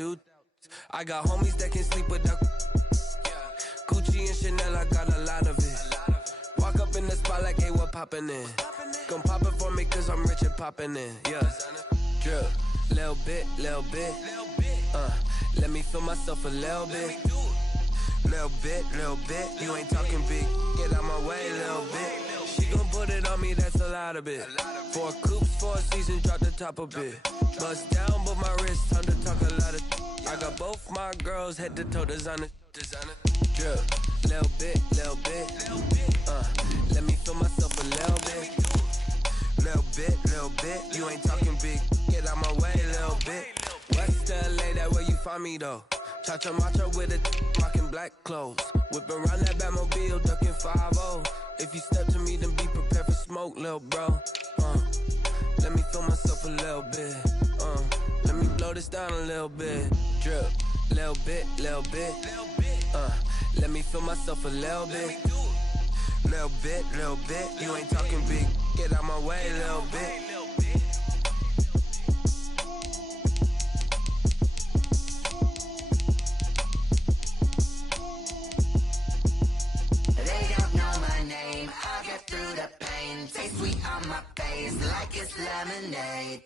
two. I got homies that can sleep without Gucci and Chanel, I got a lot of it. Walk up in the spot like, hey, what poppin' in? Gon' pop it for me cause I'm rich and poppin' in, yeah. Drip, little bit, let me feel myself a little bit. Little bit, you ain't talking big. Get out my way, little bit. She gon' put it on me, that's a lot of it. 4 coops, 4 seasons, drop the top a bit. Bust down, but my wrist, time to talk a lot of. I got both my girls, head to toe designer. Drip, little bit, let me feel myself a little bit. Little bit, you ain't talking big. Get out my way, little bit. West LA, that where you find me though. Cha-cha matcha with a rockin' black clothes. Whip around that Batmobile, ducking 5-0. If you step to me, then be prepared for smoke, lil' bro. Let me feel myself a little bit. Let me blow this down a little bit. Drip, little bit. Let me feel myself a little bit. Little bit, you ain't talking big. Get out my way, little bit. They don't know my name, I'll get through the pain. Taste sweet on my face like it's lemonade.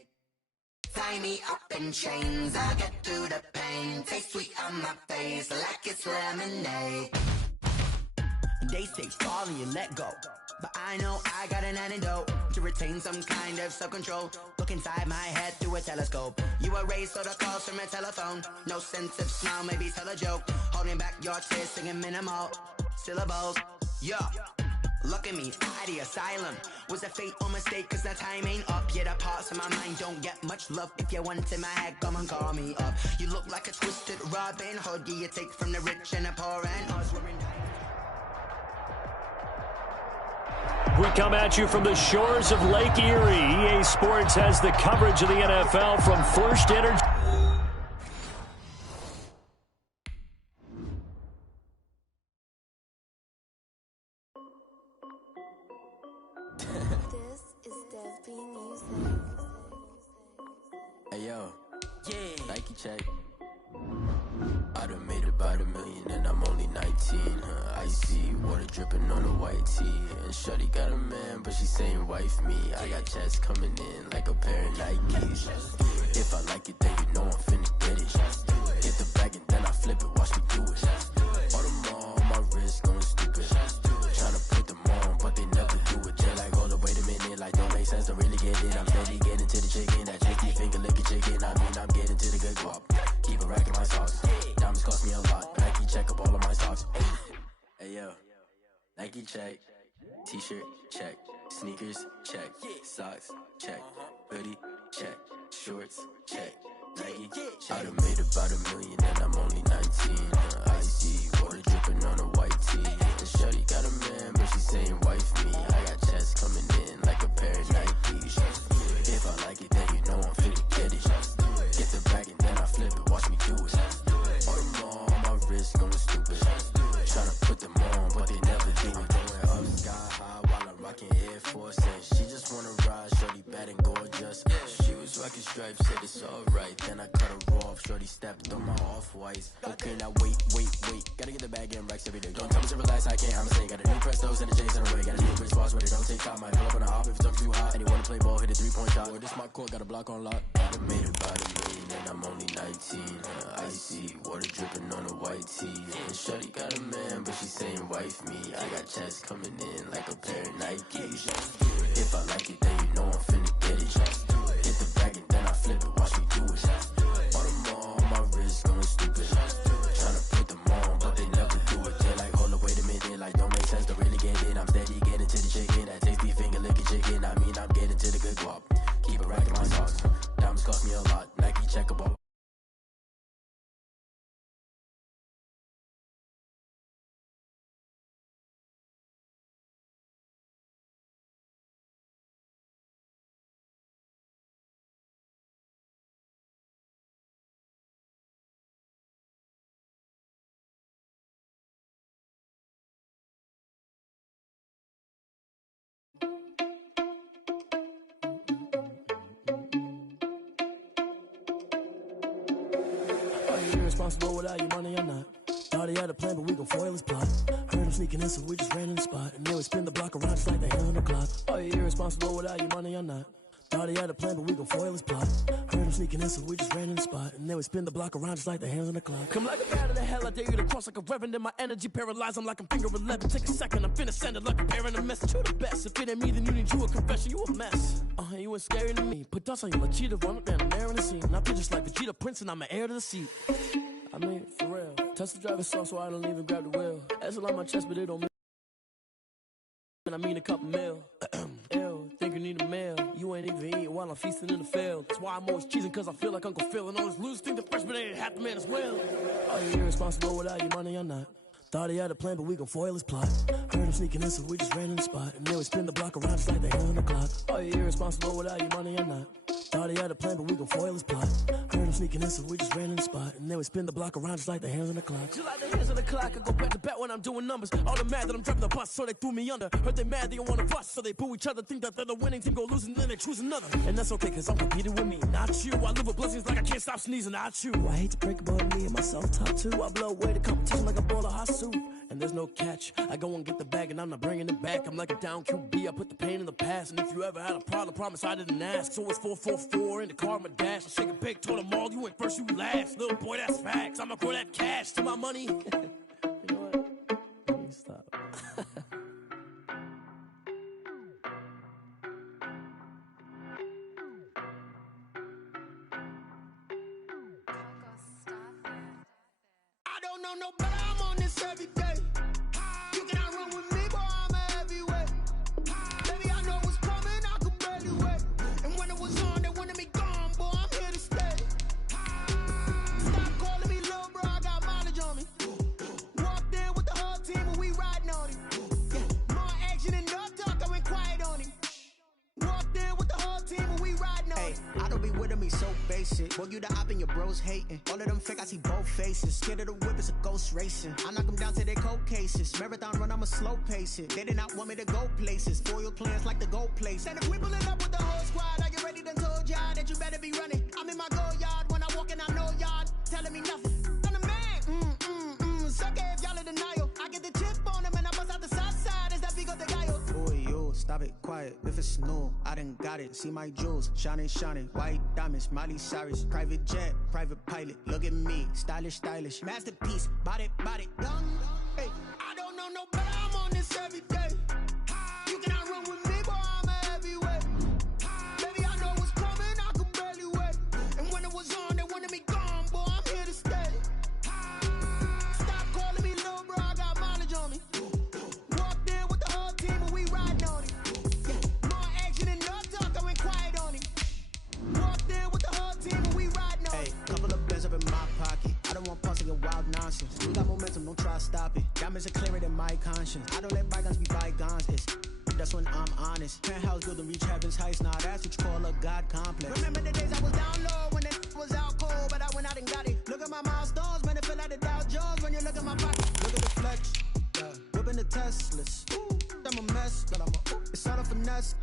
Tie me up in chains, I'll get through the pain. Taste sweet on my face like it's lemonade. They say fall and you let go, but I know I got an antidote to retain some kind of self-control. Look inside my head through a telescope. You erase all the calls from a telephone. No sense of smile, maybe tell a joke. Holding back your tears, singing minimal syllables. Yeah, look at me, out the asylum. Was a fate or mistake, cause the time ain't up. Yet the parts of my mind don't get much love. If you want in my head, come and call me up. You look like a twisted Robin Hood. Yeah, you take from the rich and the poor, and us we're in. We come at you from the shores of Lake Erie. EA Sports has the coverage of the NFL from First Energy. This is Dev B Music. Hey yo, yeah. Nike check. I done made about $1 million and I'm only 19. Icy water dripping on a white tee. And shawty got a man, but she saying wife me. I got checks coming in like a pair of Nikes. If I like it, then you know I'm finna get it. Get the bag and then I flip it, watch me do it. All them on my wrist going stupid. Tryna put them on, but they never do it. They're like, hold up, wait a minute, like don't make sense, don't really get it. I'm steady getting to the chicken, that chicky finger licking chicken. I mean, I'm getting to the good guap. Keep a rack in my socks. Diamonds cost me a lot. Nike check up all of my socks. Hey yo, Nike check. T-shirt check. Sneakers check. Socks check. Hoodie check. Shorts check. Nike check. I done made about $1 million and I'm only 19. Icy water dripping on a white tee. And shawty got a man, but she saying wife me. I got checks coming in like a pair of Nikes. If I like it, then you know I'm finna get it. Get the bag and then I flip it, watch me do it. All them on my wrist going stupid. Tryna put them on, but they never do it. Going up sky high while I'm rocking Air Force. And she just wanna ride, shorty bad and gorgeous. She was rocking stripes, said it's alright. Then I cut her off, shorty stepped on my off-whites. Okay, now wait. Gotta get the bag and racks every day. Don't tell me to relax, I can't, I'm saying. Got a new Prestos and a Jason away. Got a new Chris Boss, but it don't take time. Might pull up on a hop if it's too hot. And you wanna play ball, hit a 3-point shot. Well, this my court, got a block on lock. I done made about $1 million and I'm only 19. Icy water dripping on a white tee. And shawty got a man, but she saying wife me. I got checks coming in like a pair of Nikes. If I like it, then you know I'm finna get it. Hit the bag and then I flip it, watch me do it. All them on my wrist going stupid. Tryna put them on, but they never do it. They're like, hold up, wait a minute, like don't make sense, don't really get it. I'm steady getting to the chicken, that tasty finger licking chicken. I mean, I'm getting to the good guap. Keep a rack in my socks. Diamonds cost me a lot. Nike check about. you irresponsible without your money or not? Thought he had a plan, but we gon' foil his plot. Heard him sneaking in, so we just ran in the spot. And then we spin the block around just like the hell on the clock. Are you irresponsible without your money or not? Thought he had a plan, but we gon' foil his plot. Heard him sneaking in, so we just ran in the spot. And then we spin the block around just like the hands on the clock. Come like a bat of the hell, I dare you to cross like a reverend. And my energy paralyzed, I'm like I'm finger 11. Take a second, I'm finna send it like a parent a message. You the best, if it ain't me, then you need you a confession. You a mess, you ain't scary to me. Put dust on you like cheetah, run up down the air in the scene. And I feel just like Vegeta Prince, and I'm an heir to the seat. I mean, for real. Touch the driver's sauce so I don't even grab the wheel. That's on my chest, but it don't mean. And I mean a couple mil. Ew, think you need a meal. You ain't even eating while I'm feasting in the field. That's why I'm always cheesing, cause I feel like Uncle Phil. And all those losers think the freshman ain't half the man as well. Are you irresponsible without your money or not? Thought he had a plan, but we gon' foil his plot. Heard him sneaking in, so we just ran in the spot. And then we spin the block around just like the hell on the clock. Are you irresponsible without your money or not? Thought he had a plan, but we gon' foil his plot. Heard him sneaking in, so we just ran in the spot. And then we spin the block around just like the hands on the clock. Just like the hands on the clock, I go back to back when I'm doing numbers. All the mad that I'm driving the bus, so they threw me under. Heard they mad, they don't wanna bust, so they boo each other. Think that they're the winning team, go losing, then they choose another. And that's okay, cause I'm competing with me, not you. I live with blessings like I can't stop sneezing, not you. I hate to break about me and my self-talk too. I blow away the competition like a bowl of hot soup. And there's no catch. I go and get the bag and I'm not bringing it back. I'm like a down QB, I put the pain in the past. And if you ever had a problem, promise I didn't ask. So it's 444 in the car, my dash. I shake a big, told them all, you ain't first, you last. Little boy, that's facts. I'ma grow that cash to my money. You know what? Let me stop. I don't know no better, I'm on this every day. You cannot run with me, boy, I'm a heavyweight. Baby, I know what's coming, I could barely wait. And when it was on, they wanted me gone, boy, I'm here to stay. Stop calling me little bro, I got mileage on me. Walked in with the whole team and we riding on him. Yeah, more action and no talk, I went quiet on him. Walked in with the whole team and we riding on him. I don't be with him, he's so basic. Boy, you the op and your bros hating. All of them fake, I see both faces. Scared of the whip, it's a ghost racing. I knock them down to their cold cases. Marathon run, I'ma slow pace it. They did not want me to go places. Foil plans like the goal place. And if we pulling up with the whole squad, I get ready done told y'all that you better be running. I'm in my go yard when I walk in, I know y'all telling me nothing. I'm the man, suck it if y'all in denial. I get the chip on them and I bust out the south side. Is that Vigo de Gallo? Boy, yo, stop it, quiet. If it's new, I done got it. See my jewels, shining, shining. White diamonds, Miley Cyrus. Private jet, private pilot. Look at me, stylish, stylish. Masterpiece, body, young. Hey, I don't know no better, I'm on this every day. You cannot run with me, boy, I'm a heavyweight. Baby, I know what's coming, I could barely wait. And when it was on, they wanted me gone, boy, I'm here to stay. Stop calling me little bro, I got mileage on me. Walked in with the whole team and we riding on him. Yeah, more action and no talk, I went quiet on him. Walked in with the whole team and we riding on him. Hey, couple of bands up in my pocket. I don't want pussy and wild nonsense. We got momentum, don't try to stop it. Diamonds are clearer than my conscience. I don't let bygones be bygones. That's when I'm honest. Penthouse building, reach heaven's heights. Nah, that's what you call a God complex. Remember the days I was down low when it was out cold, but I went out and got it. Look at my milestones, man, it feel like the Dow Jones when you look at my pocket. Look at the flex, whipping the Teslas. I'm a mess, but it's all a finesse.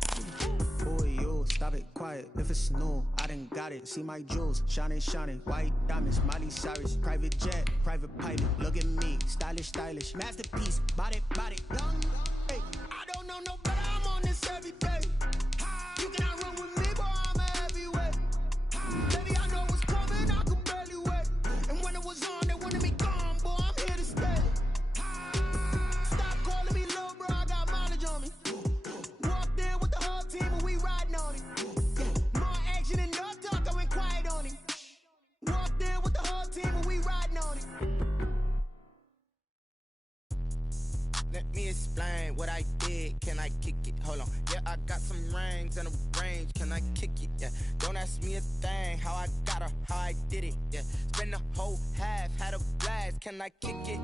Boy, yo, stop it, quiet. If it's new, I done got it. See my jewels, shining, shining. White diamonds, Miley Cyrus. Private jet, private pilot. Look at me, stylish, stylish. Masterpiece, body, young. Hey, I don't know no better, I'm on this every day. You cannot run with me, boy, I'm a heavyweight. Baby, I know what's coming, I could barely wait. And when it was on, they wanted me gone, boy, I'm here to stay. Stop calling me little bro, I got mileage on me. Walked in with the whole team and we riding on him. Yeah, more action and no talk, I went quiet on him. Walked in with the whole team and we riding on him. Let me explain what I did. Can I kick it? Hold on. Yeah, I got some rings and a range. Can I kick it? Yeah. Don't ask me a thing. How I got her, how I did it. Yeah. Spend the whole half, had a blast. Can I kick it?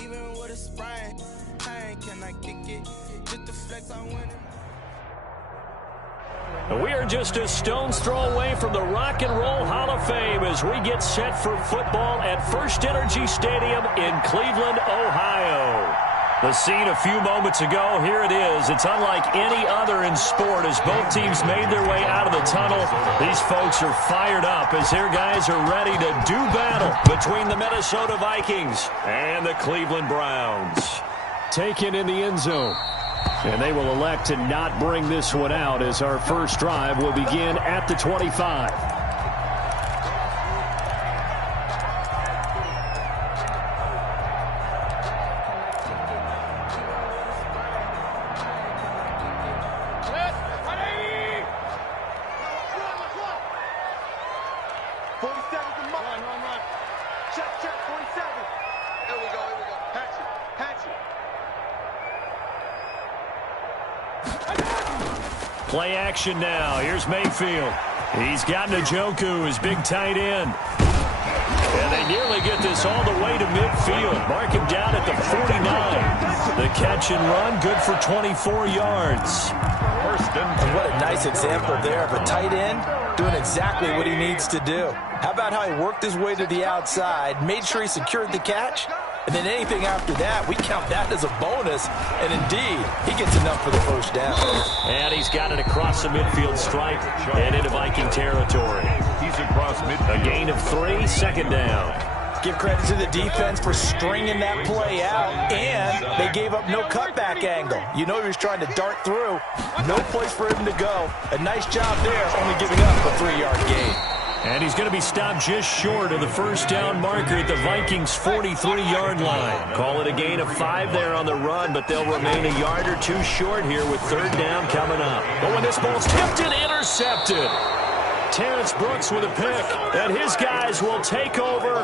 Even with a sprain. Hey, can I kick it? Just the flex I win. We are just a stone's throw away from the Rock and Roll Hall of Fame as we get set for football at First Energy Stadium in Cleveland, Ohio. The scene a few moments ago, here it is. It's unlike any other in sport as both teams made their way out of the tunnel. These folks are fired up as their guys are ready to do battle between the Minnesota Vikings and the Cleveland Browns. Taken in the end zone. And they will elect to not bring this one out as our first drive will begin at the 25. Play action now. Here's Mayfield. He's got Njoku, his big tight end. And they nearly get this all the way to midfield. Mark him down at the 49. The catch and run, good for 24 yards. And what a nice example there of a tight end doing exactly what he needs to do. How about how he worked his way to the outside, made sure he secured the catch, and then anything after that, we count that as a bonus. And indeed, he gets enough for the first down. And he's got it across the midfield stripe and into Viking territory. He's across midfield. A gain of 3, second down. Give credit to the defense for stringing that play out, and they gave up no cutback angle. You know he was trying to dart through. No place for him to go. A nice job there, only giving up a 3-yard gain. And he's going to be stopped just short of the first down marker at the Vikings' 43-yard line. Call it a gain of 5 there on the run, but they'll remain a yard or 2 short here with third down coming up. But when this ball's tipped and intercepted, Terrence Brooks with a pick, and his guys will take over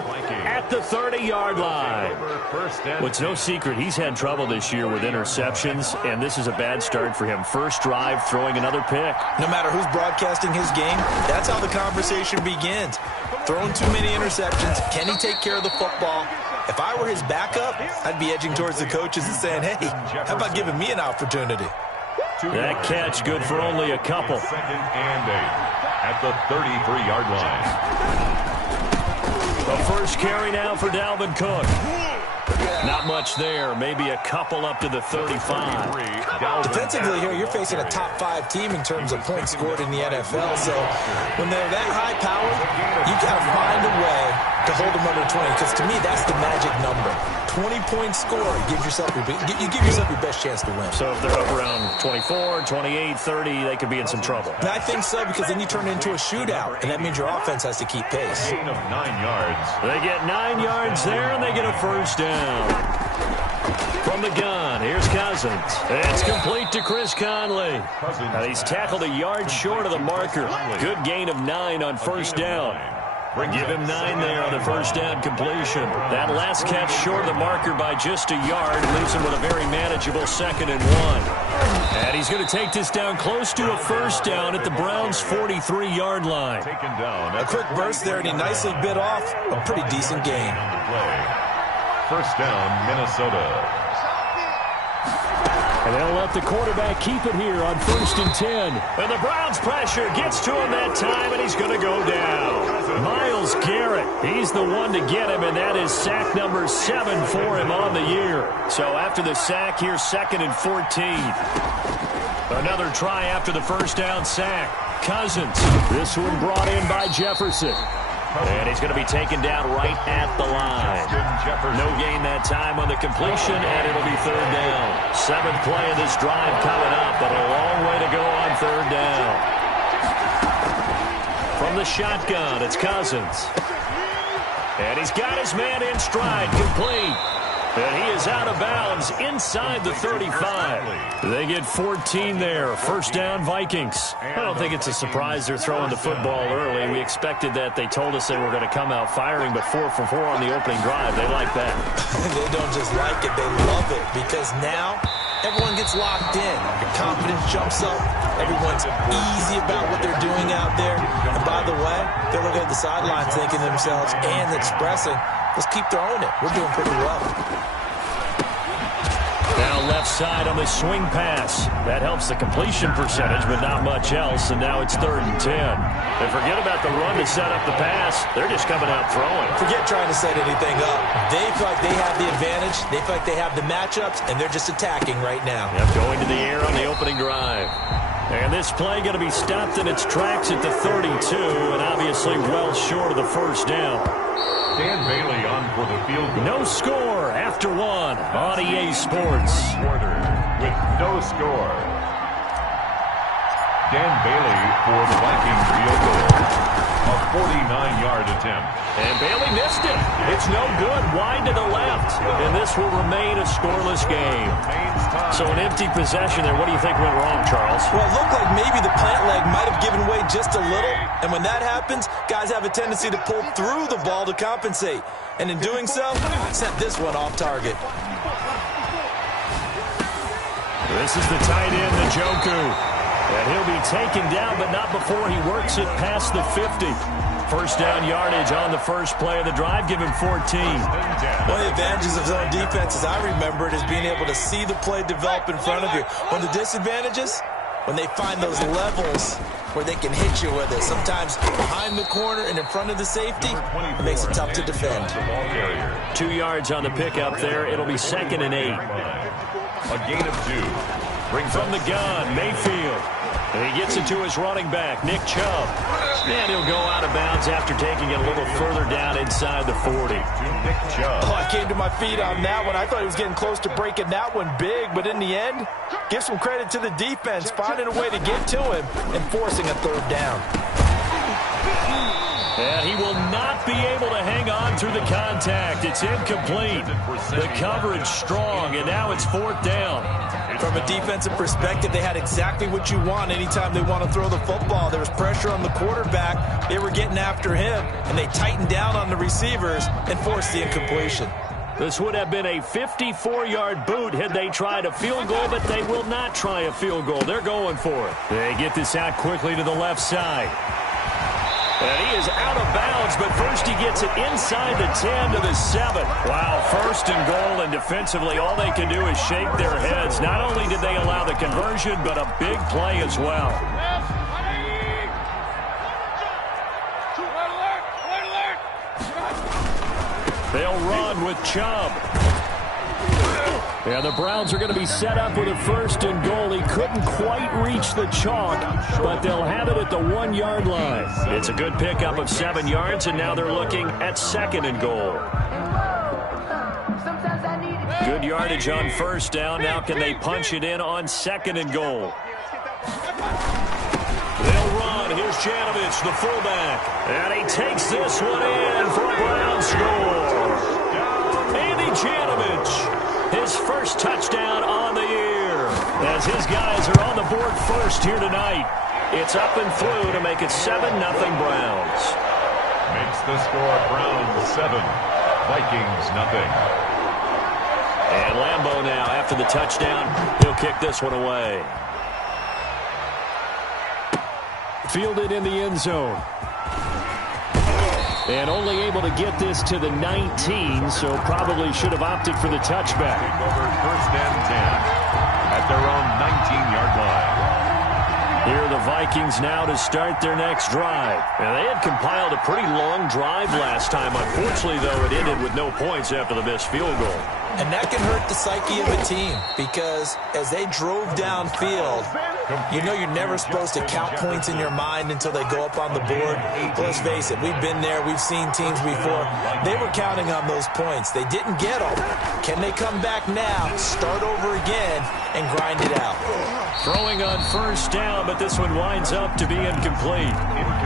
at the 30-yard line. Well, it's no secret he's had trouble this year with interceptions, and this is a bad start for him. First drive, throwing another pick. No matter who's broadcasting his game, that's how the conversation begins. Throwing too many interceptions. Can he take care of the football? If I were his backup, I'd be edging towards the coaches and saying, hey, how about giving me an opportunity? That catch good for only a couple. Second and 8 at the 33-yard line. The first carry now for Dalvin Cook. Not much there. Maybe a couple up to the 35. Defensively here, you're facing a top 5 team in terms of points scored in the NFL. So when they're that high powered, you got to find a way to hold them under 20. Because to me, that's the magic number. 20-point score. You give yourself your best chance to win. So if they're up around 24, 28, 30, they could be in some trouble. And I think so, because then you turn it into a shootout, and that means your offense has to keep pace. Gain of 9 yards. They get 9 yards there, and they get a first down. From the gun, here's Cousins. It's complete to Chris Conley. And he's tackled a yard short of the marker. Good gain of 9 on first down. Give him 9 there on the first down completion. That last catch short of the marker by just a yard leaves him with a very manageable second and 1. And he's going to take this down close to a first down at the Browns' 43-yard line. Taken down. A quick burst there, and he nicely bit off a pretty decent gain. First down, Minnesota. And they'll let the quarterback keep it here on 1st and 10. And the Browns pressure gets to him that time, and he's going to go down. Myles Garrett, he's the one to get him, and that is sack number 7 for him on the year. So after the sack, here's 2nd and 14. Another try after the first down sack. Cousins, this one brought in by Jefferson. And he's going to be taken down right at the line. No gain that time on the completion, and it'll be third down. 7th play of this drive coming up, but a long way to go on third down. From the shotgun, it's Cousins. And he's got his man in stride, complete. And he is out of bounds inside the 35. They get 14 there. First down, Vikings. I don't think it's a surprise they're throwing the football early. We expected that. They told us they were going to come out firing, but 4 for 4 on the opening drive. They like that. They don't just like it. They love it, because now everyone gets locked in. Your confidence jumps up. Everyone's easy about what they're doing out there. And by the way, they're looking at the sidelines thinking to themselves and expressing, let's keep throwing it. We're doing pretty well. Now left left side on the swing pass. That helps the completion percentage, but not much else, and now it's 3rd and 10. And forget about the run to set up the pass. They're just coming out throwing. Forget trying to set anything up. They feel like they have the advantage. They feel like they have the matchups, and they're just attacking right now. Yep, going to the air on the opening drive. And this play going to be stopped in its tracks at the 32, and obviously well short of the first down. Dan Bailey on for the field goal. No score after 1 on EA Sports. Quarter with no score. Dan Bailey for the Vikings field goal. A 49-yard attempt. And Bailey missed it. It's no good. Wide to the left. And this will remain a scoreless game. So an empty possession there. What do you think went wrong, Charles? Well, it looked like maybe the plant leg might have given way just a little. And when that happens, guys have a tendency to pull through the ball to compensate. And in doing so, sent this one off target. This is the tight end, Njoku. And he'll be taken down, but not before he works it past the 50. First down yardage on the first play of the drive. Give him 14. One of the advantages of zone defense, as I remember it, is being able to see the play develop in front of you. One of the disadvantages, when they find those levels where they can hit you with it. Sometimes behind the corner and in front of the safety, it makes it tough to defend. 2 yards on the pickup there. It'll be 2nd and 8. A gain of 2. From the gun, Mayfield. And he gets it to his running back, Nick Chubb. And he'll go out of bounds after taking it a little further down inside the 40. Nick Chubb. Oh, I came to my feet on that one. I thought he was getting close to breaking that one big, but in the end, give some credit to the defense, finding a way to get to him and forcing a 3rd down. And he will not be able to hang on through the contact. It's incomplete. The coverage strong, and now it's 4th down. From a defensive perspective, they had exactly what you want anytime they want to throw the football. There was pressure on the quarterback. They were getting after him, and they tightened down on the receivers and forced the incompletion. This would have been a 54-yard boot had they tried a field goal, but they will not try a field goal. They're going for it. They get this out quickly to the left side. And he is out of bounds, but first he gets it inside the 10 to the 7. Wow, 1st and goal, and defensively all they can do is shake their heads. Not only did they allow the conversion, but a big play as well. They'll run with Chubb. Yeah, the Browns are going to be set up with a 1st and goal. He couldn't quite reach the chalk, but they'll have it at the 1-yard line. It's a good pickup of 7 yards, and now they're looking at 2nd and goal. Good yardage on 1st down. Now can they punch it in on 2nd and goal? They'll run. Here's Janovich, the fullback. And he takes this one in for a Brown score. Andy Janovich. His first touchdown on the year. As his guys are on the board first here tonight. It's up and through to make it 7-0 Browns. Makes the score Browns 7, Vikings 0. And Lambeau now after the touchdown. He'll kick this one away. Fielded in the end zone. And only able to get this to the 19, so probably should have opted for the touchback. Over 1st and 10 at their own 19-yard line. Here are the Vikings now to start their next drive. And they had compiled a pretty long drive last time. Unfortunately, though, it ended with no points after the missed field goal. And that can hurt the psyche of a team because as they drove downfield, you know you're never supposed to count points in your mind until they go up on the board. But let's face it, we've been there. We've seen teams before. They were counting on those points. They didn't get them. Can they come back now, start over again, and grind it out? Throwing on 1st down, but this one winds up to be incomplete.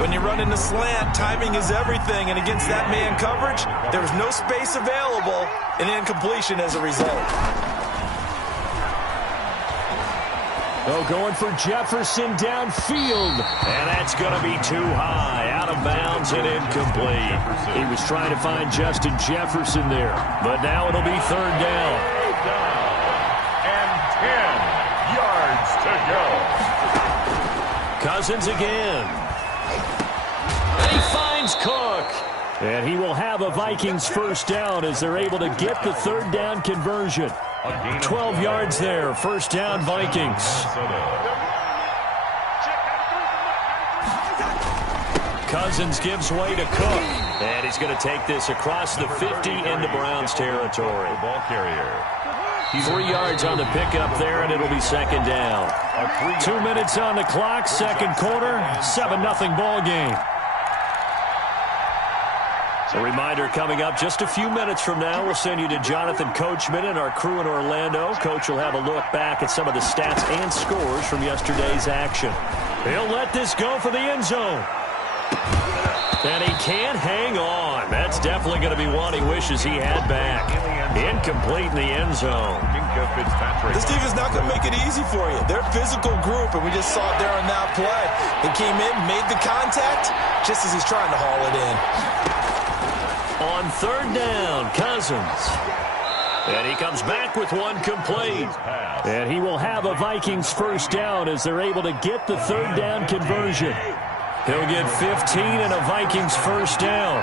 When you run in the slant, timing is everything, and against that man coverage, there was no space available, and incompletion as a result. Oh, going for Jefferson downfield, and that's going to be too high, out of bounds and incomplete. He was trying to find Justin Jefferson there, but now it'll be 3rd down. And 10 yards to go. Cousins again. And he finds Cook. And he will have a Vikings 1st down as they're able to get the 3rd down conversion. 12 yards there. First down, Vikings. Cousins gives way to Cook. And he's going to take this across the 50 into Browns territory. Ball carrier. 3 yards on the pickup there, and it'll be second down. 2 minutes on the clock, second quarter, 7-0 ball game. A reminder coming up just a few minutes from now, we'll send you to Jonathan Coachman and our crew in Orlando. Coach will have a look back at some of the stats and scores from yesterday's action. He'll let this go for the end zone. And he can't hang on. That's definitely going to be one he wishes he had back. Incomplete in the end zone. This defense is not going to make it easy for you. They're a physical group, and we just saw it there on that play. They came in, made the contact, just as he's trying to haul it in. On third down, Cousins. And he comes back with one complete. And he will have a Vikings first down as they're able to get the third down conversion. He'll get 15 and a Vikings first down.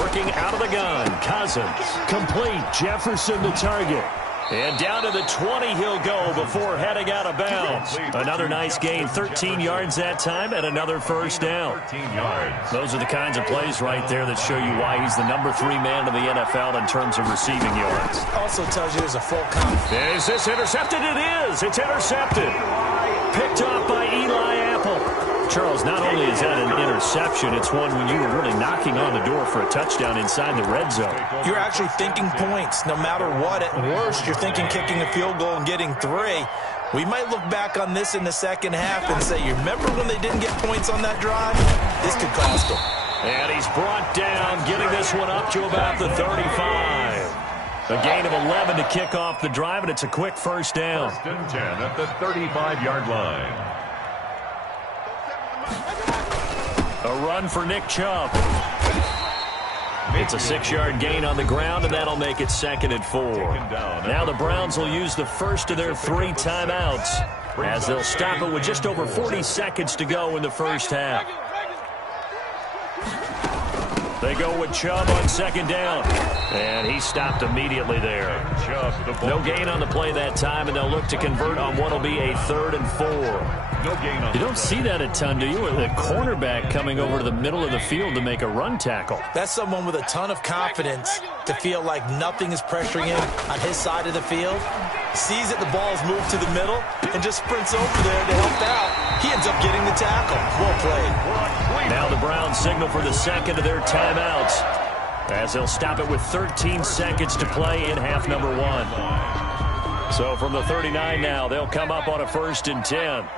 Working out of the gun, Cousins. Complete, Jefferson the target. And down to the 20 he'll go before heading out of bounds. Another nice gain, 13 yards that time, and another first down. 13 yards. Those are the kinds of plays right there that show you why he's the number 3 man in the NFL in terms of receiving yards. Also tells you there's a full count. Is this intercepted? It is. It's intercepted. Picked off by Eli Apple. Charles, not only is that an interception, it's one when you were really knocking on the door for a touchdown inside the red zone. You're actually thinking points. No matter what, at worst, you're thinking kicking a field goal and getting 3. We might look back on this in the second half and say, you remember when they didn't get points on that drive? This could cost them. And he's brought down, getting this one up to about the 35. A gain of 11 to kick off the drive, and it's a quick first down. First and 10 at the 35-yard line. A run for Nick Chubb. It's a 6-yard gain on the ground, and that'll make it second and 4. Now the Browns will use the first of their 3 timeouts as they'll stop it with just over 40 seconds to go in the first half. They go with Chubb on second down. And he stopped immediately there. No gain on the play that time, and they'll look to convert on what will be a 3rd and 4. You don't see that a ton, do you? With a cornerback coming over to the middle of the field to make a run tackle. That's someone with a ton of confidence to feel like nothing is pressuring him on his side of the field. Sees that the ball is moved to the middle and just sprints over there to help out. He ends up getting the tackle. Well played. Now the Browns signal for the second of their timeouts as they'll stop it with 13 seconds to play in half number 1. So from the 39 now, they'll come up on a 1st and 10.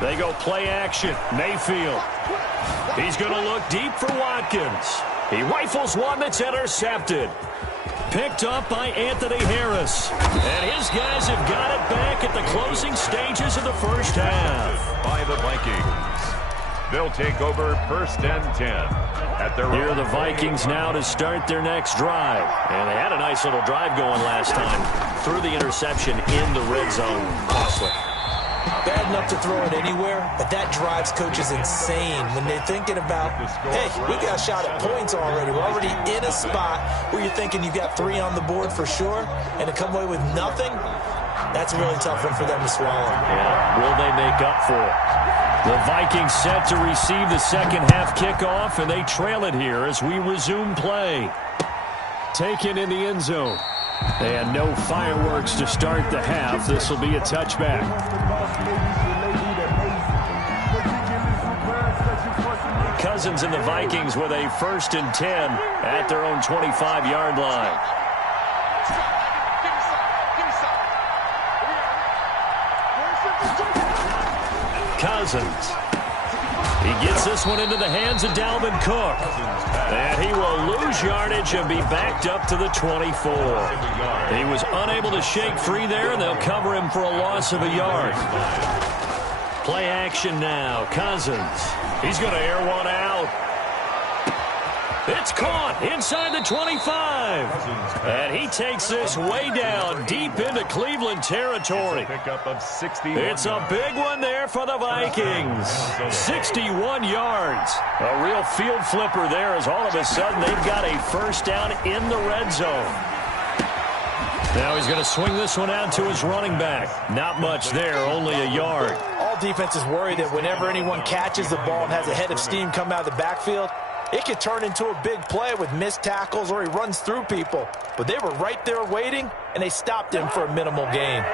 They go play action. Mayfield. He's going to look deep for Watkins. He rifles one that's intercepted. Picked up by Anthony Harris. And his guys have got it back at the closing stages of the first half. By the Vikings. They'll take over 1st and 10. Here are the Vikings now to start their next drive. And they had a nice little drive going last time. Threw the interception in the red zone. Costly. Bad enough to throw it anywhere, but that drives coaches insane when they're thinking about, hey, we got a shot at points already. We're already in a spot where you're thinking you got 3 on the board for sure, and to come away with nothing, that's a really tough one for them to swallow. Yeah, will they make up for it? The Vikings set to receive the second half kickoff, and they trail it here as we resume play. Taken in the end zone. And no fireworks to start the half. This will be a touchback. Cousins and the Vikings with a 1st and 10 at their own 25-yard line. Cousins. He gets this one into the hands of Dalvin Cook. And he will lose yardage and be backed up to the 24. He was unable to shake free there, and they'll cover him for a loss of a yard. Play action now. Cousins. He's going to air one out. It's caught inside the 25. And he takes this way down deep into Cleveland territory. It's a big one there for the Vikings. 61 yards. A real field flipper there as all of a sudden they've got a first down in the red zone. Now he's going to swing this one out to his running back. Not much there, only a yard. All defenses worry that whenever anyone catches the ball and has a head of steam come out of the backfield, it could turn into a big play with missed tackles or he runs through people. But they were right there waiting, and they stopped him for a minimal gain.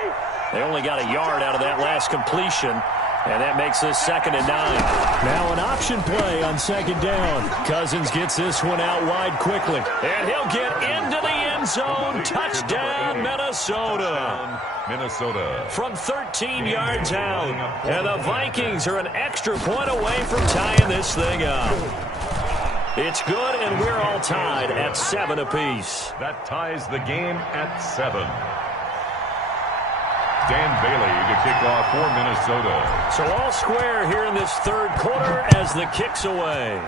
They only got a yard out of that last completion, and that makes this 2nd and 9. Now an option play on 2nd down. Cousins gets this one out wide quickly, and he'll get into the end zone. Touchdown, Minnesota. From 13 yards out, and the Vikings are an extra point away from tying this thing up. It's good, and we're all tied at 7 apiece. That ties the game at 7. Dan Bailey to kick off for Minnesota. So all square here in this 3rd quarter as the kick's away.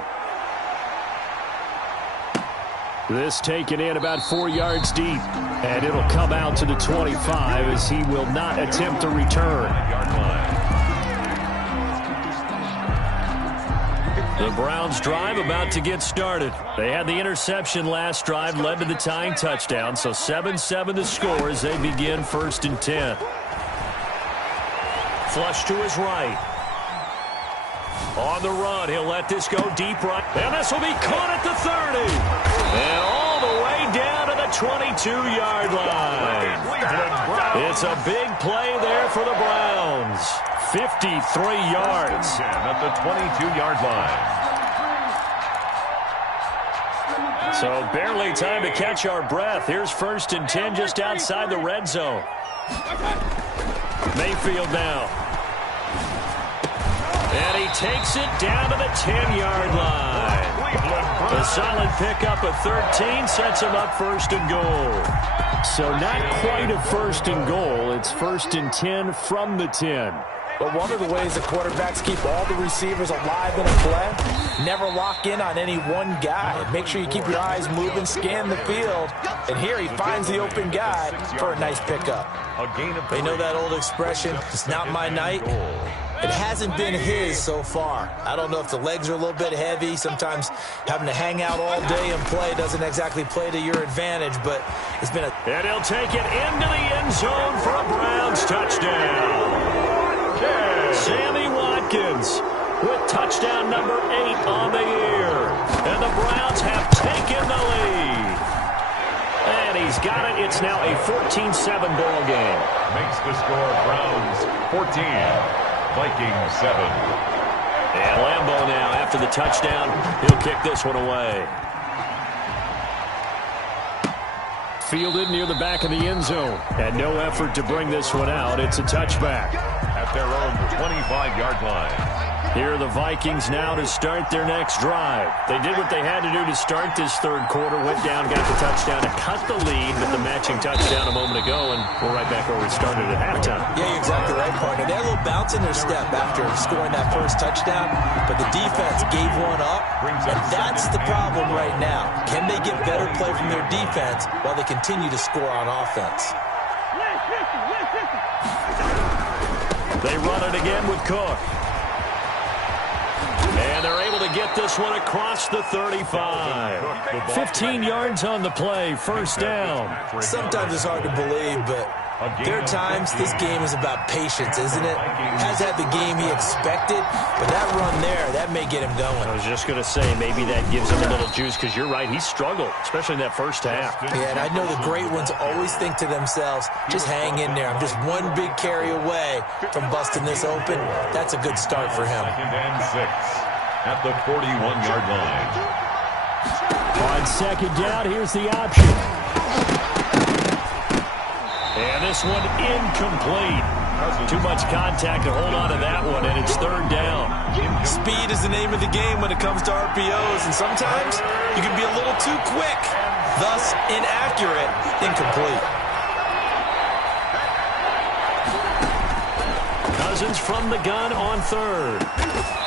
This taken in about 4 yards deep, and it'll come out to the 25 as he will not attempt to return. The Browns drive about to get started. They had the interception last drive, led to the tying touchdown, so 7-7 the score as they begin 1st and 10. Flush to his right. On the run, he'll let this go deep right. And this will be caught at the 30. And all the way down to the 22-yard line. It's a big play there for the Browns. 53 yards. At the 22-yard line. So barely time to catch our breath. Here's 1st and 10 just outside the red zone. Mayfield now. And he takes it down to the 10-yard line. A solid pickup of 13 sets him up 1st and goal. So not quite a 1st and goal. It's 1st and 10 from the 10. But one of the ways the quarterbacks keep all the receivers alive in a play, never lock in on any one guy. Make sure you keep your eyes moving, scan the field, and here he finds the open guy for a nice pickup. They know that old expression, it's not my night. It hasn't been his so far. I don't know if the legs are a little bit heavy. Sometimes having to hang out all day and play doesn't exactly play to your advantage, but it's been a... And he'll take it into the end zone for a Browns touchdown. Sammy Watkins with touchdown number 8 on the year. And the Browns have taken the lead. And he's got it. It's now a 14-7 ball game. Makes the score Browns 14, Vikings 7. And Lambeau now after the touchdown. He'll kick this one away. Fielded near the back of the end zone. And no effort to bring this one out. It's a touchback. At their own 25-yard line. Here are the Vikings now to start their next drive. They did what they had to do to start this 3rd quarter. Went down, got the touchdown to cut the lead with the matching touchdown a moment ago. And we're right back where we started at halftime. Yeah, you're exactly right, partner. They had a little bounce in their step after scoring that first touchdown. But the defense gave one up. And that's the problem right now. Can they get better play from their defense while they continue to score on offense? They run it again with Cook. And they're able to get this one across the 35. 15 yards on the play, 1st down. Sometimes it's hard to believe, but there are times this game is about patience, isn't it? Has had the game he expected, but that run there, that may get him going. I was just going to say, maybe that gives him a little juice, because you're right, he struggled, especially in that first half. Yeah, and I know the great ones always think to themselves, just hang in there. I'm just one big carry away from busting this open. That's a good start for him. 2nd and 6 at the 41-yard line. On 2nd down, here's the option. And this one incomplete. Too much contact to hold on to that one, and it's 3rd down. Speed is the name of the game when it comes to RPOs, and sometimes you can be a little too quick, thus inaccurate, incomplete. Jefferson's from the gun on third.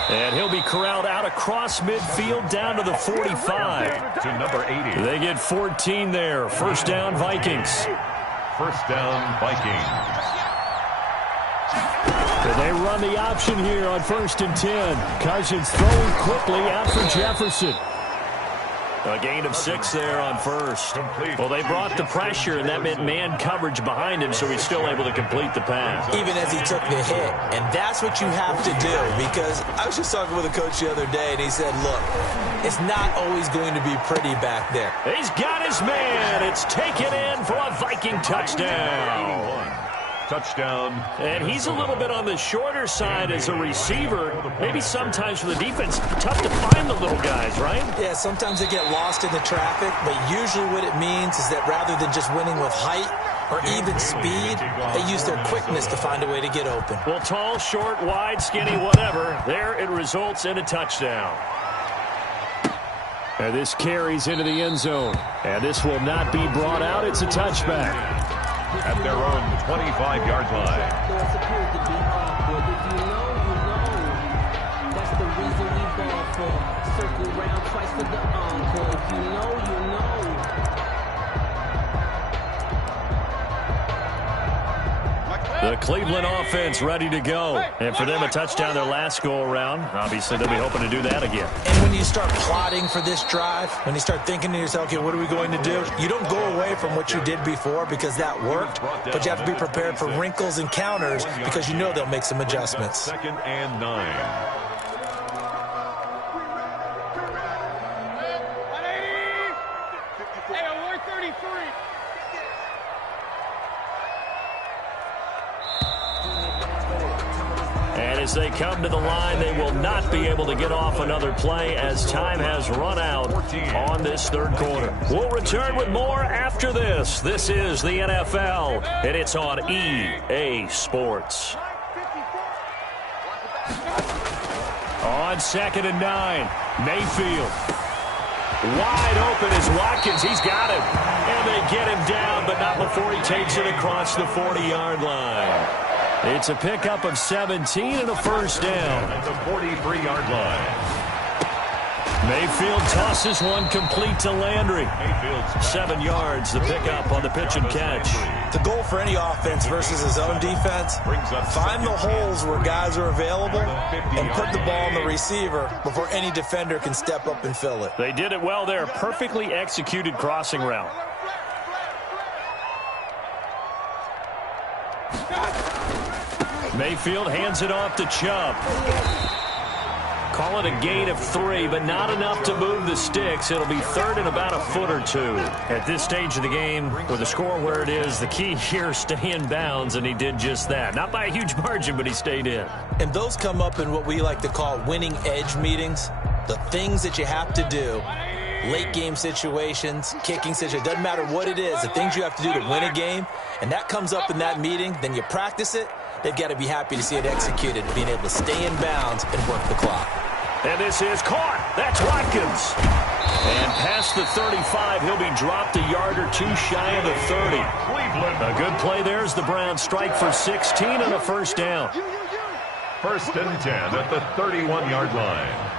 And he'll be corralled out across midfield down to the 45. To number 80. They get 14 there. First down, Vikings. First down, Vikings. And they run the option here on 1st and 10. Cousins throwing quickly out for Jefferson. A gain of 6 there on first. Well, they brought the pressure, and that meant man coverage behind him, so he's still able to complete the pass. Even as he took the hit. And that's what you have to do, because I was just talking with a coach the other day, and he said, look, it's not always going to be pretty back there. He's got his man. It's taken in for a Viking touchdown. Touchdown. And he's a little bit on the shorter side as a receiver. Maybe sometimes for the defense, tough to find the little guys, right? Yeah, sometimes they get lost in the traffic, but usually what it means is that rather than just winning with height or even speed, they use their quickness to find a way to get open. Well, tall, short, wide, skinny, whatever, there it results in a touchdown. And this carries into the end zone. And this will not be brought out. It's a touchback. At their own 25-yard line. Though it's supposed to be awkward. If you know, you know. That's the reason we ball for. Circle round twice for the encore. If you know, you know. The Cleveland offense ready to go. And for them, a touchdown their last go-around. Obviously, they'll be hoping to do that again. And when you start plotting for this drive, when you start thinking to yourself, okay, what are we going to do? You don't go away from what you did before because that worked, but you have to be prepared for wrinkles and counters because you know they'll make some adjustments. 2nd and 9. As they come to the line, they will not be able to get off another play as time has run out on this third quarter. We'll return with more after this. This is the NFL, and it's on EA Sports. On 2nd and 9, Mayfield. Wide open is Watkins. He's got him. And they get him down, but not before he takes it across the 40-yard line. It's a pickup of 17 and a first down. At the 43-yard line. Mayfield tosses one complete to Landry. 7 yards, the pickup on the pitch and catch. The goal for any offense versus his own defense, find the holes where guys are available and put the ball on the receiver before any defender can step up and fill it. They did it well there. Perfectly executed crossing route. Mayfield hands it off to Chubb. Call it a gain of 3, but not enough to move the sticks. It'll be 3rd and about a foot or 2. At this stage of the game, with the score where it is, the key here, stay in bounds, and he did just that. Not by a huge margin, but he stayed in. And those come up in what we like to call winning edge meetings. The things that you have to do. Late game situations, kicking situations, doesn't matter what it is, the things you have to do to win a game, and that comes up in that meeting, then you practice it. They've got to be happy to see it executed, being able to stay in bounds and work the clock. And this is caught. That's Watkins. And past the 35, he'll be dropped a yard or 2 shy of the 30. A good play there as the Browns strike for 16 and a first down. 1st and 10 at the 31-yard line.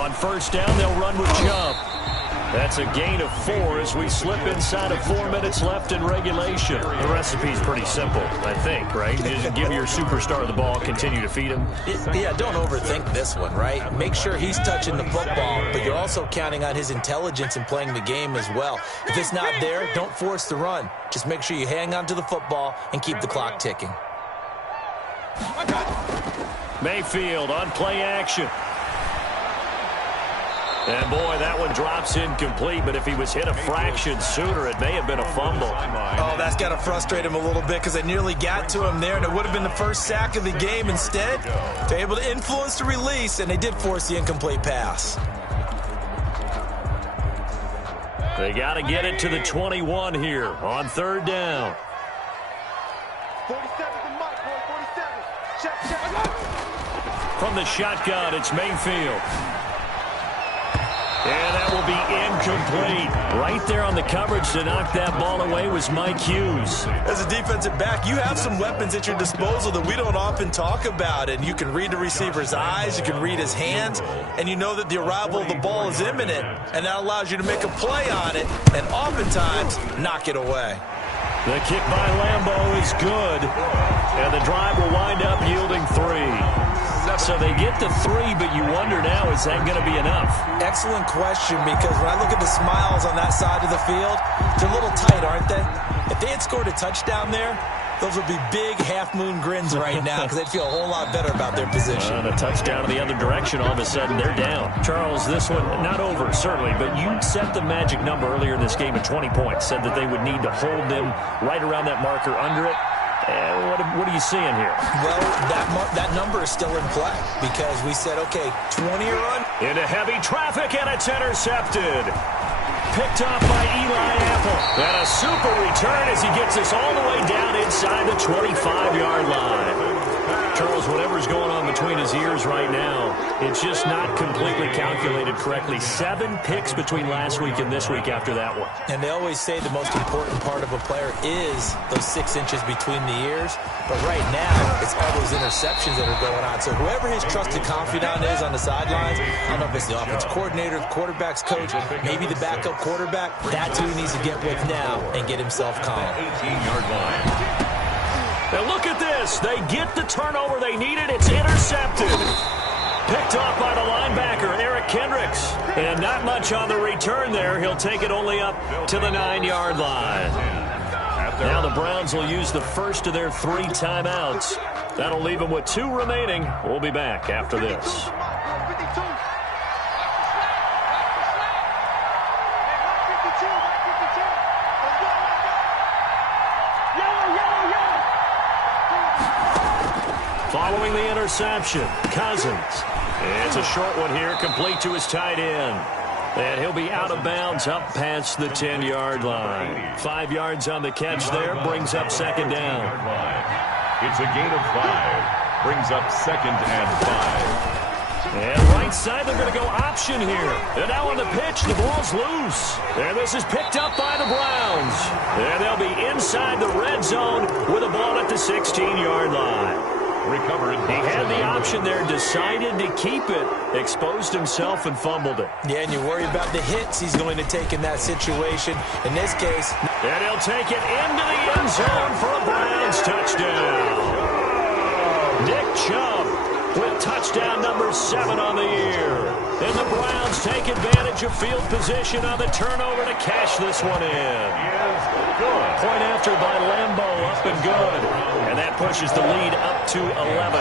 On first down, they'll run with Chubb. That's a gain of 4 as we slip inside of 4 minutes left in regulation. The recipe's pretty simple, I think, right? You just give your superstar the ball, continue to feed him. Yeah, don't overthink this one, right? Make sure he's touching the football, but you're also counting on his intelligence in playing the game as well. If it's not there, don't force the run. Just make sure you hang on to the football and keep the clock ticking. Mayfield on play action. And, boy, that one drops incomplete, but if he was hit a fraction sooner, it may have been a fumble. Oh, that's got to frustrate him a little bit because they nearly got to him there, and it would have been the first sack of the game. Instead, they're able to influence the release, and they did force the incomplete pass. They got to get it to the 21 here on 3rd down. 47 to Mike, boy, 47. Check. From the shotgun, it's Mayfield. And that will be incomplete. Right there on the coverage to knock that ball away was Mike Hughes. As a defensive back, you have some weapons at your disposal that we don't often talk about. And you can read the receiver's eyes, you can read his hands, and you know that the arrival of the ball is imminent. And that allows you to make a play on it and oftentimes knock it away. The kick by Lambo is good. And the drive will wind up yielding 3. So they get to 3, but you wonder now, is that going to be enough? Excellent question, because when I look at the smiles on that side of the field, they're a little tight, aren't they? If they had scored a touchdown there, those would be big half-moon grins right now because they'd feel a whole lot better about their position. And a touchdown in the other direction, all of a sudden they're down. Charles, this one, not over, certainly, but you set the magic number earlier in this game at 20 points, said that they would need to hold them right around that marker under it. What are you seeing here? Well, that number is still in play because we said, okay, 20 or run. Into heavy traffic, and it's intercepted. Picked off by Eli Apple. And a super return as he gets us all the way down inside the 25-yard line. Charles, whatever's going on between his ears right now, it's just not completely calculated correctly. 7 picks between last week and this week after that one. And they always say the most important part of a player is those 6 inches between the ears. But right now, it's all those interceptions that are going on. So whoever his trusted confidant is on the sidelines, I don't know if it's the offense coordinator, the quarterback's coach, maybe the backup quarterback, that's who he needs to get with now and get himself calm. 18-yard line. Now look at this. They get the turnover they needed. It's intercepted. Picked off by the linebacker, Eric Kendricks. And not much on the return there. He'll take it only up to the 9-yard line. Now the Browns will use the first of their 3 timeouts. That'll leave them with 2 remaining. We'll be back after this. Following the interception, Cousins. It's a short one here, complete to his tight end. And he'll be out of bounds up past the 10-yard line. 5 yards on the catch there, brings up second down. It's a gain of 5, brings up 2nd and 5. And right side, they're going to go option here. And now on the pitch, the ball's loose. And this is picked up by the Browns. And they'll be inside the red zone with a ball at the 16-yard line. Recovered. He had the option there, decided to keep it, exposed himself and fumbled it. Yeah, and you worry about the hits he's going to take in that situation. In this case. And he'll take it into the end zone for a Browns touchdown. Nick Chubb with touchdown number 7 on the year. And the Browns take advantage of field position on the turnover to cash this one in. Point after by Lambo, up and good. And that pushes the lead up to 11.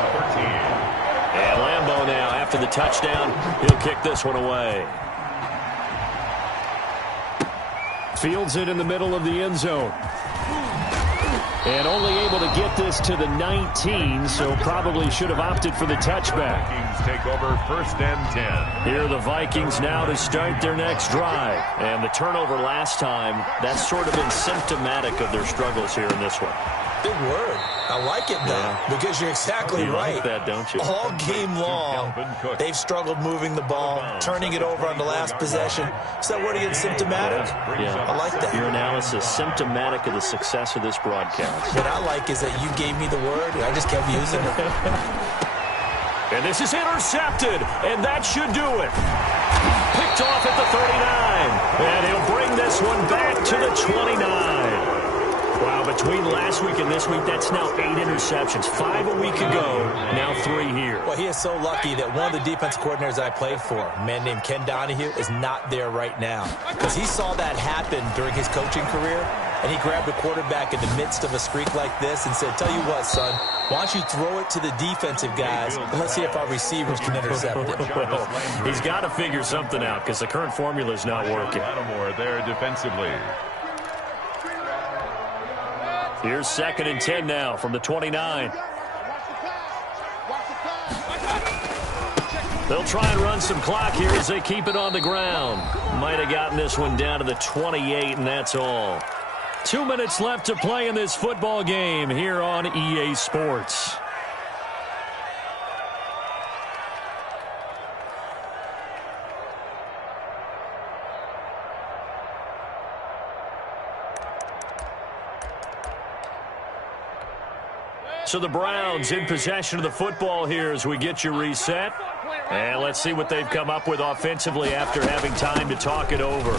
And Lambo now, after the touchdown, he'll kick this one away. Fields it in the middle of the end zone. And only able to get this to the 19, so probably should have opted for the touchback. Vikings take over 1st and 10. Here are the Vikings now to start their next drive. And the turnover last time, that's sort of been symptomatic of their struggles here in this one. Big word. I like it, though, because you're exactly right. Like that, don't you? All game long, they've struggled moving the ball, turning it over on the last possession. Is that word again, symptomatic? Yeah. I like that. Your analysis, symptomatic of the success of this broadcast. What I like is that you gave me the word, and I just kept using it. And this is intercepted, and that should do it. Picked off at the 39, and he'll bring this one back to the 29. Wow, between last week and this week, that's now 8 interceptions. 5 a week ago, now 3 here. Well, he is so lucky that one of the defense coordinators I played for, a man named Ken Donahue, is not there right now. Because he saw that happen during his coaching career, and he grabbed a quarterback in the midst of a streak like this and said, tell you what, son, why don't you throw it to the defensive guys, and let's see if our receivers can intercept it. Well, he's got to figure something out because the current formula is not working. Lattimore there defensively. Here's 2nd and 10 now from the 29. They'll try and run some clock here as they keep it on the ground. Might have gotten this one down to the 28, and that's all. 2 minutes left to play in this football game here on EA Sports. So the Browns in possession of the football here as we get you reset. And let's see what they've come up with offensively after having time to talk it over.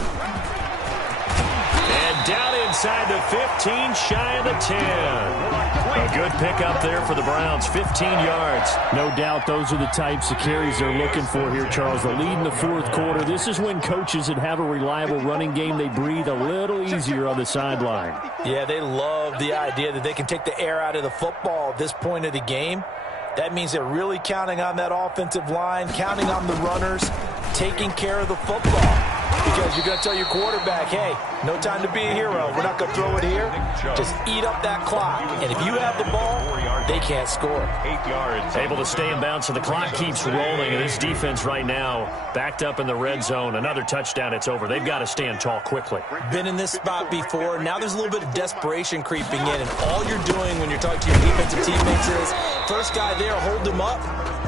And down inside the 15, shy of the 10. A good pickup there for the Browns, 15 yards. No doubt those are the types of carries they're looking for here, Charles. The lead in the fourth quarter. This is when coaches that have a reliable running game, they breathe a little easier on the sideline. Yeah, they love the idea that they can take the air out of the football at this point of the game. That means they're really counting on that offensive line, counting on the runners, taking care of the football. Because you're going to tell your quarterback, hey, no time to be a hero. We're not going to throw it here. Just eat up that clock. And if you have the ball, they can't score. 8 yards. Able to stay in bounds, so the clock keeps rolling. And this defense right now backed up in the red zone. Another touchdown, it's over. They've got to stand tall quickly. Been in this spot before. Now there's a little bit of desperation creeping in. And all you're doing when you're talking to your defensive teammates is, first guy there, hold him up.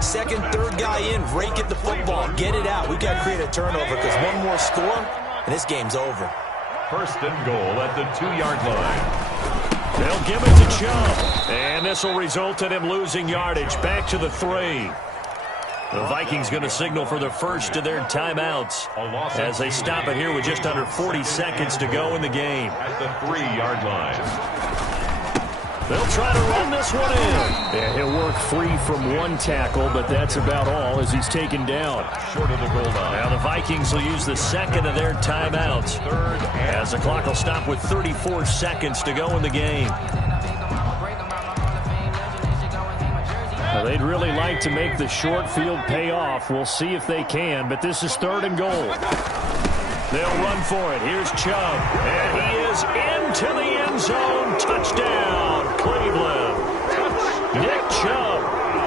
Second, third guy in, rake at the football. Get it out. We've got to create a turnover because one more score, and this game's over. First and goal at the 2-yard line. They'll give it to Chubb. And this will result in him losing yardage. Back to the 3. The Vikings going to signal for the first of their timeouts as they stop it here with just under 40 seconds to go in the game. At the 3-yard line. They'll try to run this one in. Yeah, he'll work free from one tackle, but that's about all as he's taken down. Short of the goal line. Now the Vikings will use the second of their timeouts as the clock will stop with 34 seconds to go in the game. Well, they'd really like to make the short field pay off. We'll see if they can, but this is 3rd and goal. They'll run for it. Here's Chubb. And he is into the end zone. Touchdown, Cleveland. Nick Chubb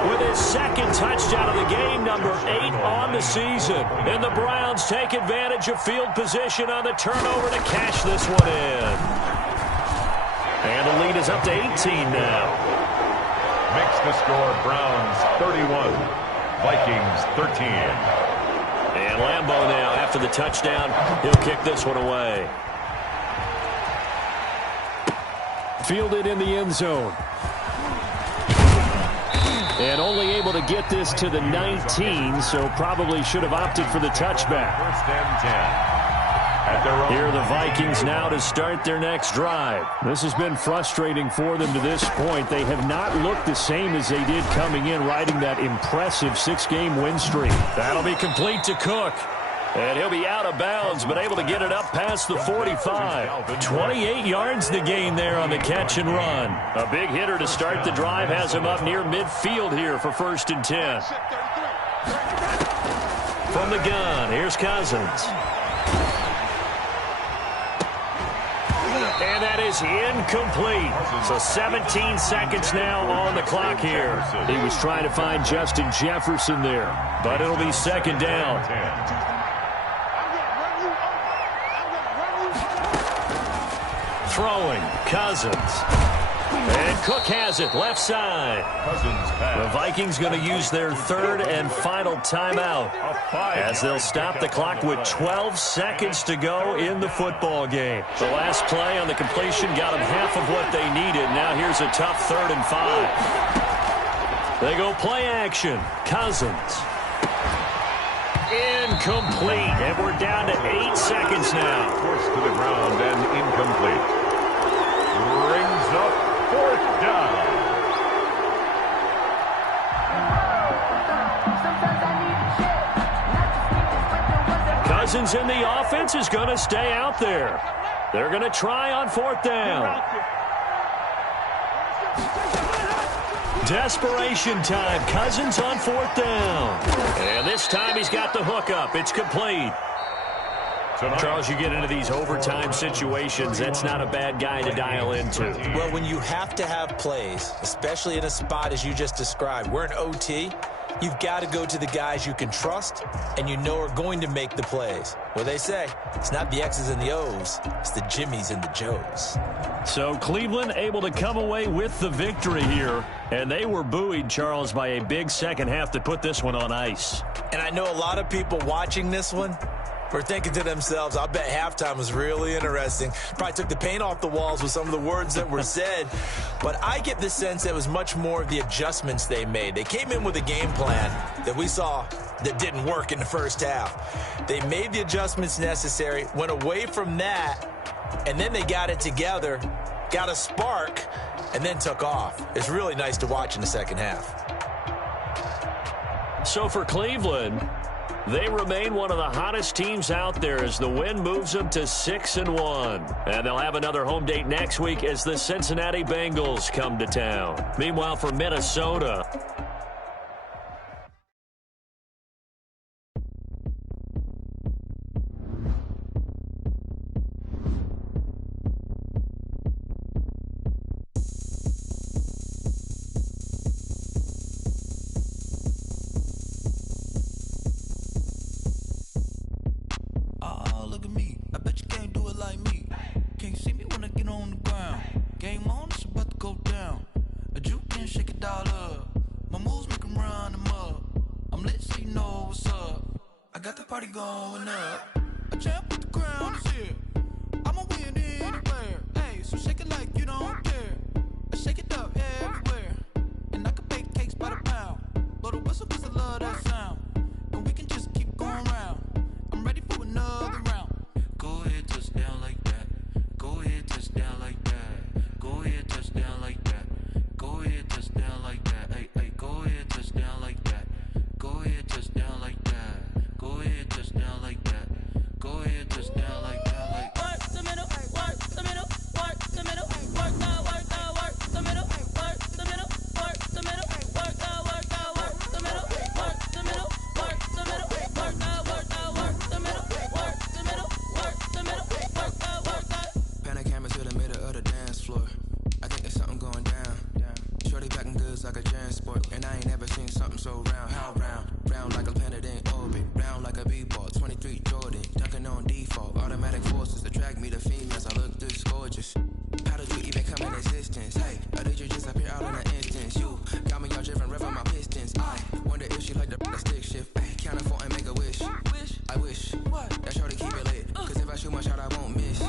with his second touchdown of the game, number 8 on the season. And the Browns take advantage of field position on the turnover to cash this one in. And the lead is up to 18 now. Makes the score Browns 31, Vikings 13. And Lambeau now, after the touchdown, he'll kick this one away. Fielded in the end zone. And only able to get this to the 19, so probably should have opted for the touchback. First and 10. Here are the Vikings now to start their next drive. This has been frustrating for them to this point. They have not looked the same as they did coming in, riding that impressive 6-game win streak. That'll be complete to Cook. And he'll be out of bounds, but able to get it up past the 45. 28 yards the gain there on the catch and run. A big hitter to start the drive has him up near midfield here for 1st and 10. From the gun, here's Cousins. And that is incomplete. So 17 seconds now on the clock here. He was trying to find Justin Jefferson there. But it'll be 2nd down. Throwing, Cousins. And Cook has it, left side. The Vikings going to use their 3rd and final timeout as they'll stop the clock with 12 seconds to go in the football game. The last play on the completion got them half of what they needed. Now here's a tough 3rd and 5. They go play action. Cousins. Incomplete. And we're down to 8 seconds now. Forced to the ground and incomplete. Brings up 4th down. Cousins in the offense is going to stay out there. They're going to try on 4th down. Desperation time. Cousins on 4th down. And this time he's got the hook up. It's complete. Charles, you get into these overtime situations, that's not a bad guy to dial into. Well, when you have to have plays, especially in a spot as you just described, we're in OT, you've got to go to the guys you can trust and you know are going to make the plays. Well, they say it's not the X's and the O's, it's the Jimmies and the Joes. So Cleveland able to come away with the victory here, and they were buoyed, Charles, by a big second half to put this one on ice. And I know a lot of people watching this one, were thinking to themselves, I'll bet halftime was really interesting. Probably took the paint off the walls with some of the words that were said. But I get the sense that it was much more of the adjustments they made. They came in with a game plan that we saw that didn't work in the first half. They made the adjustments necessary, went away from that, and then they got it together, got a spark, and then took off. It's really nice to watch in the second half. So for Cleveland, they remain one of the hottest teams out there as the win moves them to 6-1. And they'll have another home date next week as the Cincinnati Bengals come to town. Meanwhile, for Minnesota, look at me. I bet you can't do it like me. Can't see me when I get on the ground. Game on, it's about to go down. A juke can shake it all up. My moves make them run them up. I'm lit so you know what's up. I got the party going up. A champ with the crown is here. I'ma win anywhere. Hey, so shake it like you don't care. I shake it up everywhere. And I can bake cakes by the pound. Blow the whistle cause I love that sound. And we can just keep going round. I'm ready for another round. Go ahead, touch down like that. Go ahead, touch down like that. Go ahead, touch down like that. Go ahead, touch down like that. Hey, hey, go ahead, touch down like that. Go ahead, touch down like that. Go ahead, touch down like that. Go ahead, touch down like that. Like work the middle, work the middle, work the middle, work the middle, work the middle, work the middle, work the middle, work the middle, work the middle, work the middle, work the middle, work the middle, work the middle, work the middle, work the. Pan a camera to the middle of the dance floor. I think there's something going down. Shorty packing goods like a transport, and I ain't never seen something so round. How round? Round like a planet in orbit, round like a b-ball. 23 Jordan, dunking on default. Automatic forces attract me to females. I look this gorgeous. How did you even come in existence? Hey, or did you just appear out in an instance? You got me all driven, revving my pistons. I wonder if she like the stick shift. Hey, count it 4 and make a wish. I wish that shorty keep it lit. Cause if I shoot my shot, I won't miss.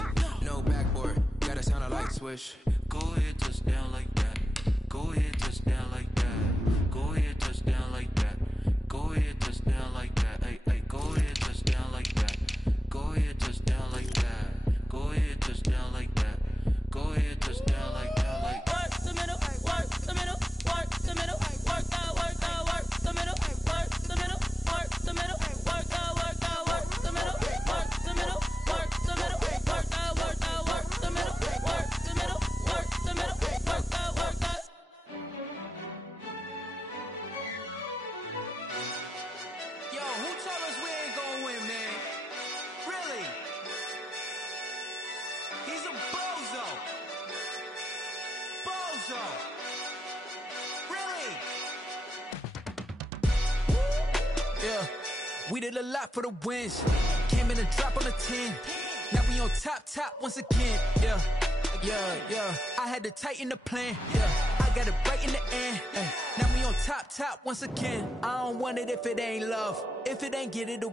No backboard, gotta sound a light switch. Go ahead, touch down like that. Go ahead, touch down like that. Go ahead, touch down like that. Go ahead, touch down like that. Hey, hey, go ahead, touch down like that. Go ahead, touch down like that. Go ahead, touch down like that. Go ahead, touch down like that. Like work the middle, work the middle, work the middle, work the middle, work the middle, work the middle, work the middle, work the middle, work the middle, work the middle, work the middle, work the middle, work the middle, work the middle, work the. Yo, who told us we ain't gonna win, man? Really? He's a bozo. Bozo. Really? Yeah, we did a lot for the wins. Came in a drop on a 10. Now we on top once again. Yeah. I had to tighten the plan. Yeah, I got it right in the end. Now we on top once again. I don't want it if it ain't love. If it ain't get it.